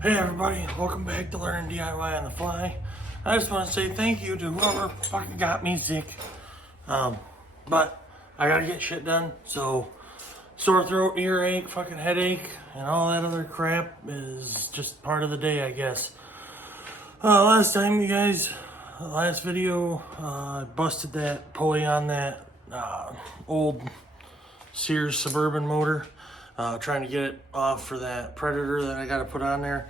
Hey everybody, welcome back to Learn DIY on the Fly. I just want to say thank you to whoever fucking got me sick. But I gotta get shit done, so sore throat, earache, fucking headache, and all that other crap is just part of the day, I guess. Last time, you guys, last video, I busted that pulley on that old Sears Suburban motor. Trying to get it off for that Predator that I got to put on there.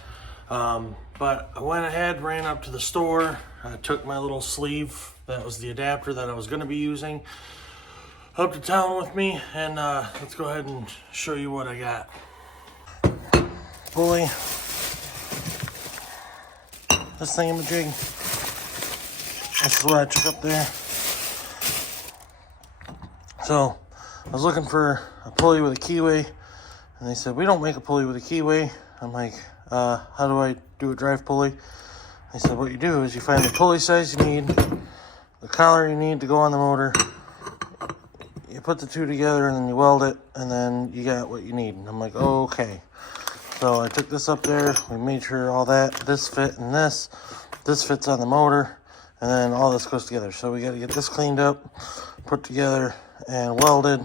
But I went ahead, ran up to the store. I took my little sleeve, that was the adapter that I was going to be using, up to town with me. And let's go ahead and show you what I got. Pulley. This thingamajig. This is what I took up there. So I was looking for a pulley with a keyway. And they said, we don't make a pulley with a keyway. I'm like, how do I do a drive pulley? They said, what you do is you find the pulley size you need, the collar you need to go on the motor, you put the two together and then you weld it, and then you got what you need. And I'm like, oh, okay. So I took this up there, we made sure all that, this fit and this fits on the motor, and then all this goes together. So we got to get this cleaned up, put together, and welded.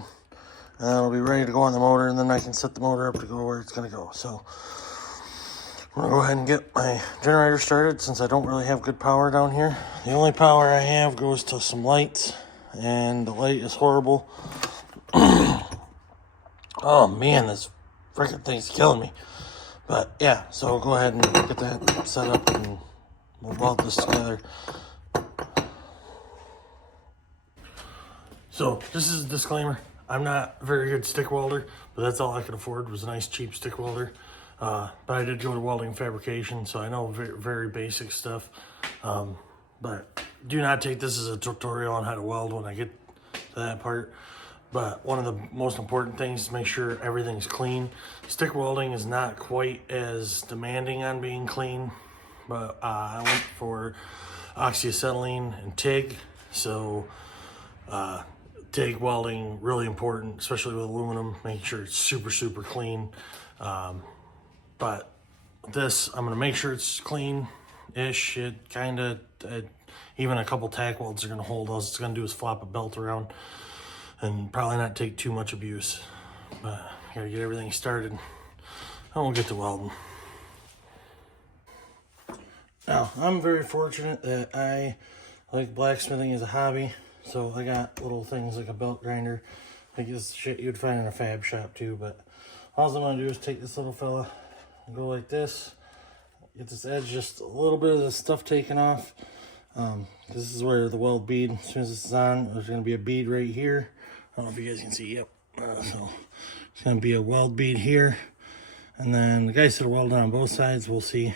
And then it'll be ready to go on the motor, and then I can set the motor up to go where it's going to go. So I'm going to go ahead and get my generator started since I don't really have good power down here. The only power I have goes to some lights, and the light is horrible. Oh man, this freaking thing's killing me. But yeah, so I'll go ahead and get that set up and we'll weld this together. So this is a disclaimer. I'm not a very good stick welder, but that's all I could afford was a nice cheap stick welder. But I did go to welding fabrication, so I know very, very basic stuff. But do not take this as a tutorial on how to weld when I get to that part. But one of the most important things is make sure everything's clean. Stick welding is not quite as demanding on being clean, but I went for oxyacetylene and TIG, so TIG welding, really important, especially with aluminum, making sure it's super, super clean. But this, I'm gonna make sure it's clean-ish. It kinda, even a couple tack welds are gonna hold. All it's gonna do is flop a belt around and probably not take too much abuse. But I gotta get everything started, and we'll get to welding. Now, I'm very fortunate that I like blacksmithing as a hobby. So I got little things like a belt grinder. Like this shit you'd find in a fab shop too, but all I'm gonna do is take this little fella and go like this, get this edge just a little bit of the stuff taken off. This is where the weld bead, as soon as this is on, there's gonna be a bead right here. I don't know if you guys can see, yep. So it's gonna be a weld bead here. And then the guy said weld on both sides. We'll see.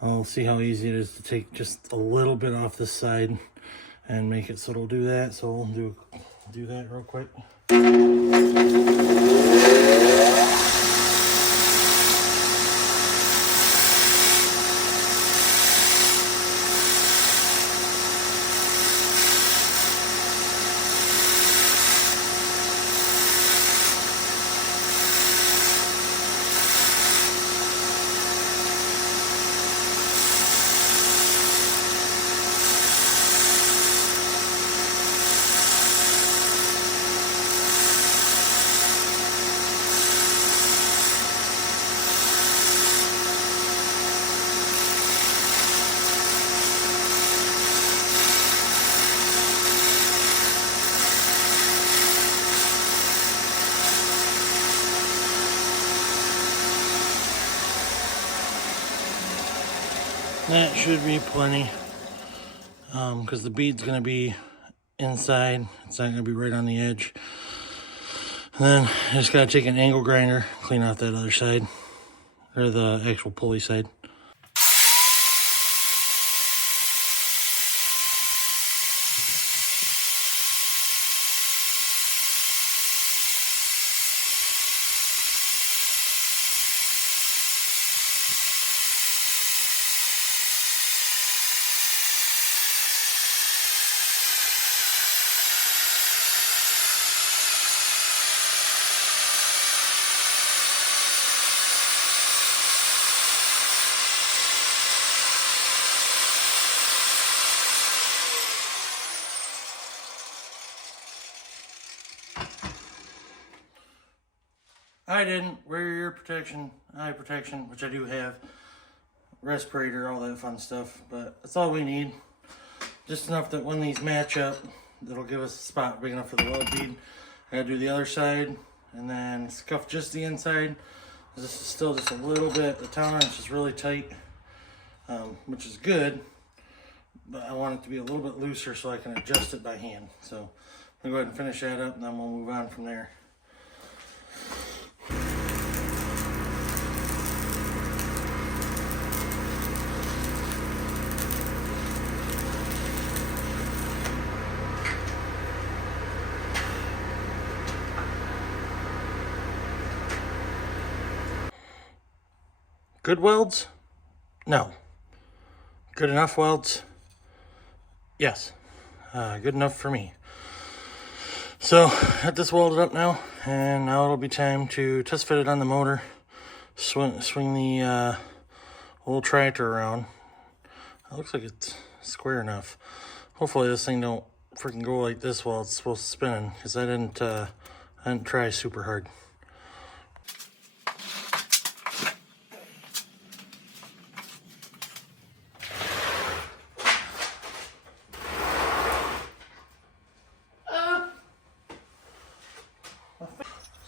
I'll see how easy it is to take just a little bit off this side and make it so it'll do that. So we'll do that real quick. That should be plenty, because the bead's going to be inside. It's not going to be right on the edge. And then I just got to take an angle grinder, clean out that other side, or the actual pulley side. I didn't wear your protection, eye protection, which I do have, respirator, all that fun stuff, but that's all we need. Just enough that when these match up, that'll give us a spot big enough for the weld bead. I gotta do the other side and then scuff just the inside. This is still just a little bit, the tolerance is really tight, which is good, but I want it to be a little bit looser so I can adjust it by hand. So I'm gonna go ahead and finish that up and then we'll move on from there. Good welds? No. Good enough welds? Yes. Good enough for me. So, got this welded up now, and now it'll be time to test fit it on the motor. Swing the old tractor around. It looks like it's square enough. Hopefully this thing don't freaking go like this while it's supposed to spinning, because I didn't try super hard.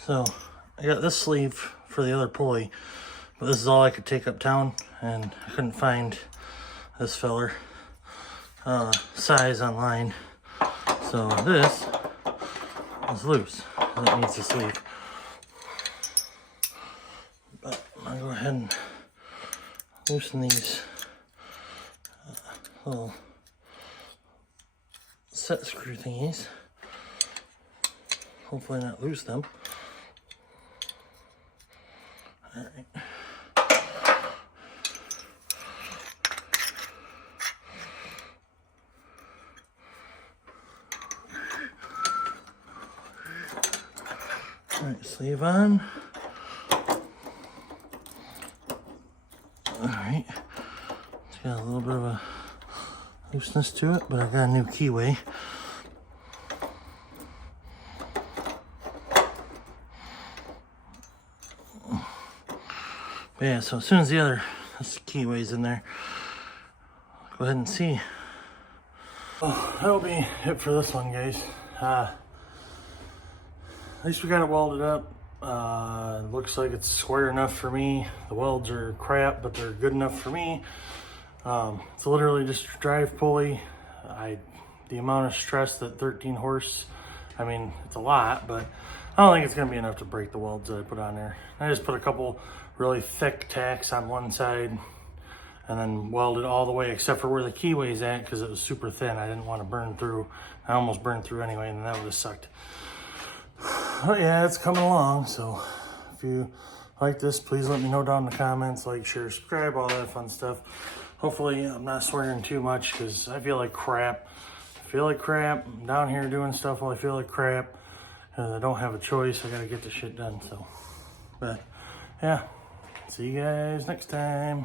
So I got this sleeve for the other pulley, but this is all I could take uptown, and I couldn't find this feller size online. So this is loose, and it needs a sleeve. But I'm gonna go ahead and loosen these little set screw thingies. Hopefully not lose them. All right. All right, sleeve on. All right, it's got a little bit of a looseness to it, but I got a new keyway. But yeah, so as soon as this keyway's in there, go ahead and see. Well, that'll be it for this one, guys. At least we got it welded up. Looks like it's square enough for me. The welds are crap, but they're good enough for me. It's literally just a drive pulley. The amount of stress that 13 horse, I mean, it's a lot, but I don't think it's gonna be enough to break the welds that I put on there. I just put a couple really thick tacks on one side and then welded all the way except for where the keyway's at, because it was super thin. I didn't want to burn through. I almost burned through anyway, and that would have sucked. But yeah, it's coming along. So if you like this, please let me know down in the comments. Like, share, subscribe, all that fun stuff. Hopefully I'm not swearing too much, because I feel like crap. I'm down here doing stuff while I feel like crap, and I don't have a choice. I gotta get this shit done. So, but yeah, see you guys next time.